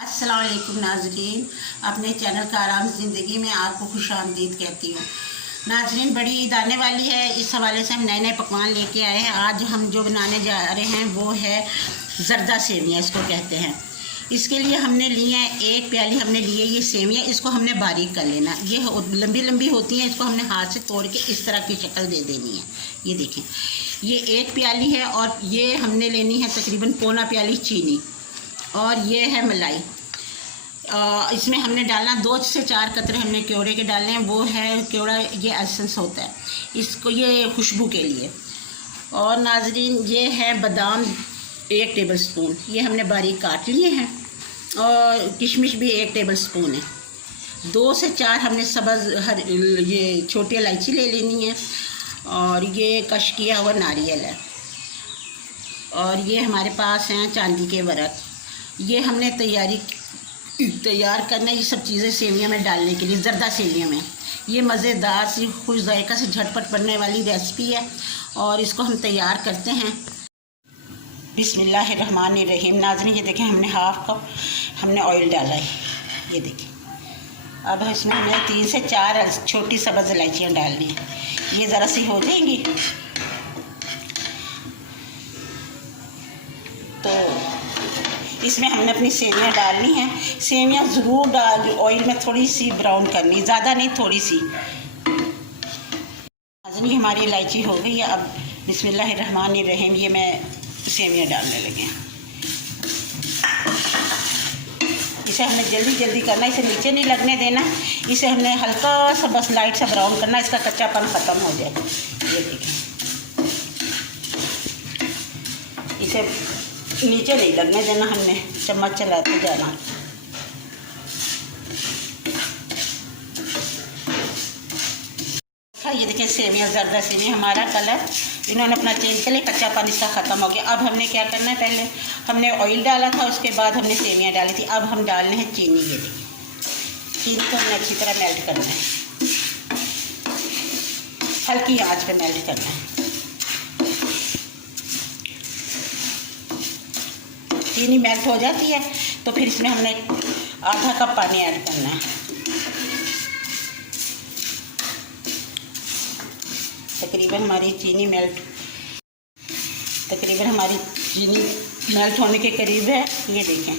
अस्सलाम वालेकुम नाजरीन, अपने चैनल का आराम ज़िंदगी में आपको खुशामदीद कहती हूँ। नाजरीन, बड़ी ईद आने वाली है, इस हवाले से हम नए नए पकवान लेके आए हैं। आज हम जो बनाने जा रहे हैं वो है ज़र्दा सेवियाँ, इसको कहते हैं। इसके लिए हमने ली है एक प्याली, हमने लिए ये सेवियाँ। इसको हमने बारीक कर लेना। ये लंबी लंबी होती हैं, इसको हमने हाथ से तोड़ के इस तरह की शक्ल दे देनी है। ये देखें, ये एक प्याली है और ये हमने लेनी है तकरीबन पौना प्याली चीनी, और ये है मलाई। इसमें हमने डालना 2 से 4 कतरे हमने केवड़े के डालने हैं। वो है केवड़ा, ये एसेंस होता है इसको, ये खुशबू के लिए। और नाजरीन, ये है बादाम 1 टेबल स्पून, ये हमने बारीक काट लिए हैं। और किशमिश भी 1 टेबल स्पून है। 2 से 4 हमने सब्ज़ ये छोटी इलायची ले लेनी है। और ये कश किया हुआ नारियल है। और ये हमारे पास हैं चांदी के वर्क। ये हमने तैयार करना है ये सब चीज़ें सेवियां में डालने के लिए, ज़र्दा सेवियां में। ये मज़ेदार सी खुश जायका से झटपट बनने वाली रेसिपी है और इसको हम तैयार करते हैं। बिस्मिल्लाहिर्रहमानिर्रहीम। नाज़रीन, ये देखें, हमने हाफ़ कप हमने ऑयल डाला है। ये देखें, अब इसमें हमें 3 से 4 छोटी सब्ज़ इलायचियाँ डालनी हैं। ये ज़रा सी हो जाएंगी तो इसमें हमने अपनी सेवियां डालनी है। सेवियां ज़रूर डाल ऑयल में थोड़ी सी ब्राउन करनी, ज़्यादा नहीं, थोड़ी सी। नाज़रीन, हमारी इलायची हो गई है। अब बिस्मिल्लाहिर्रहमानिर्रहीम, ये मैं सेवियां डालने लगे हैं। इसे हमने जल्दी जल्दी करना, इसे नीचे नहीं लगने देना। इसे हमने हल्का सा बस लाइट सा ब्राउन करना, इसका कच्चापन ख़त्म हो जाए। ये देखें, इसे नीचे नहीं लगने देना, हमने चम्मच चलाते जाना। ये देखें, सेवियाँ, ज़र्दा सेवियाँ, हमारा कलर इन्होंने अपना चेंज कर लिया, कच्चापन इसका ख़त्म हो गया। अब हमने क्या करना है, पहले हमने ऑयल डाला था, उसके बाद हमने सेवियाँ डाली थी। अब हम डालने हैं चीनी। ये देखिए, चीनी को हमने अच्छी तरह मेल्ट करना है, हल्की आंच पे मेल्ट करना है। चीनी मेल्ट हो जाती है तो फिर इसमें हमने आधा कप पानी ऐड करना है। तकरीबन हमारी चीनी मेल्ट होने के करीब है। ये देखें,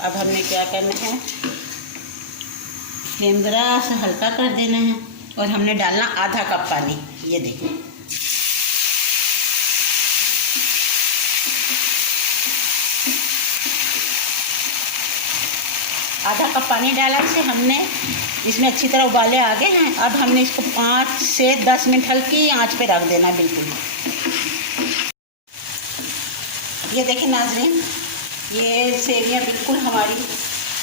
अब हमने क्या करना है, फ्लेम ज़रा सा हल्का कर देना है और हमने डालना आधा कप पानी। ये देखें, आधा कप पानी डाला से हमने इसमें अच्छी तरह उबाले आ गए हैं। अब हमने इसको 5 से 10 मिनट हल्की आंच पे रख देना बिल्कुल। ये देखें नाज़रीन, ये सेवियाँ बिल्कुल हमारी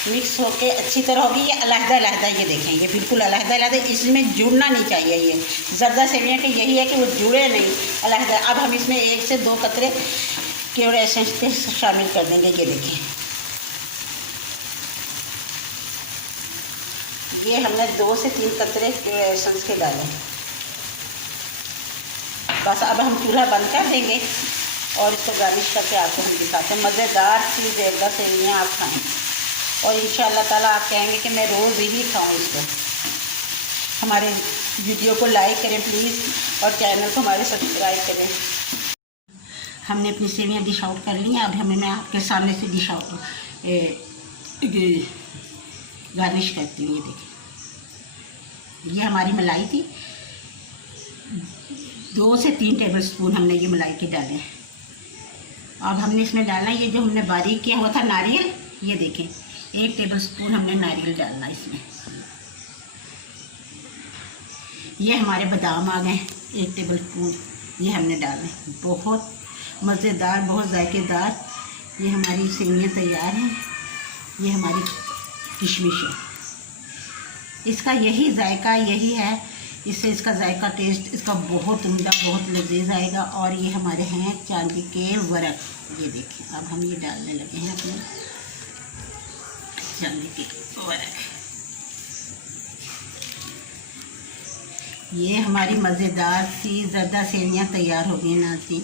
मिक्स होके अच्छी तरह होगी। ये अलहदा, ये देखें, ये बिल्कुल अलहदा, इसमें जुड़ना नहीं चाहिए। ये ज़र्दा सेवियाँ के यही है कि वो जुड़े नहीं, अलहदा। अब हम इसमें 1 से 2 कतरे केवड़े एसेंस के शामिल कर देंगे। ये देखें, ये हमने 2 से 3 कतरे केवड़े एसेंस के डाले। बस अब हम चूल्हा बंद कर देंगे और इसको गार्निश करके आपको हम दिखाते हैं। मज़ेदार सी ज़र्दा सेवियाँ आप खाएँ और इंशाअल्लाह ताला आप कहेंगे कि मैं रोज़ ही खाऊँ इसको। हमारे वीडियो को लाइक करें प्लीज़ और चैनल को हमारे सब्सक्राइब करें। हमने अपनी सेवियाँ डिश आउट कर ली हैं। अब मैं आपके सामने से डिश आउट गार्निश करती हूँ। ये देखिए, ये हमारी मलाई थी। 2 से 3 टेबल स्पून हमने ये मलाई के डाले हैं। अब हमने इसमें डालना ये जो हमने बारीक किया हुआ था नारियल। ये देखें, 1 टेबल स्पून हमने नारियल डालना इसमें। ये हमारे बादाम आ गए, 1 टेबल स्पून ये हमने डाले। बहुत मज़ेदार, बहुत जायकेदार ये हमारी सेवियाँ तैयार हैं। ये हमारी किशमिश है, इसका यही जायका यही है, इससे इसका जायका टेस्ट इसका बहुत उम्दा, बहुत लजीज आएगा। और ये हमारे हैं चांदी के वर्क। ये देखिए, अब हम ये डालने लगे हैं अपने चांदी के वर्क। ये हमारी मज़ेदार सी ज़र्दा सेवियाँ तैयार हो गई नाज़रीन।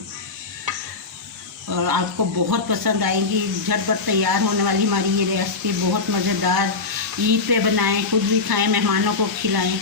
और आपको बहुत पसंद आएगी। झटपट तैयार होने वाली हमारी ये रेसिपी बहुत मज़ेदार। ईद पे बनाएं, खुद भी खाएं, मेहमानों को खिलाएं।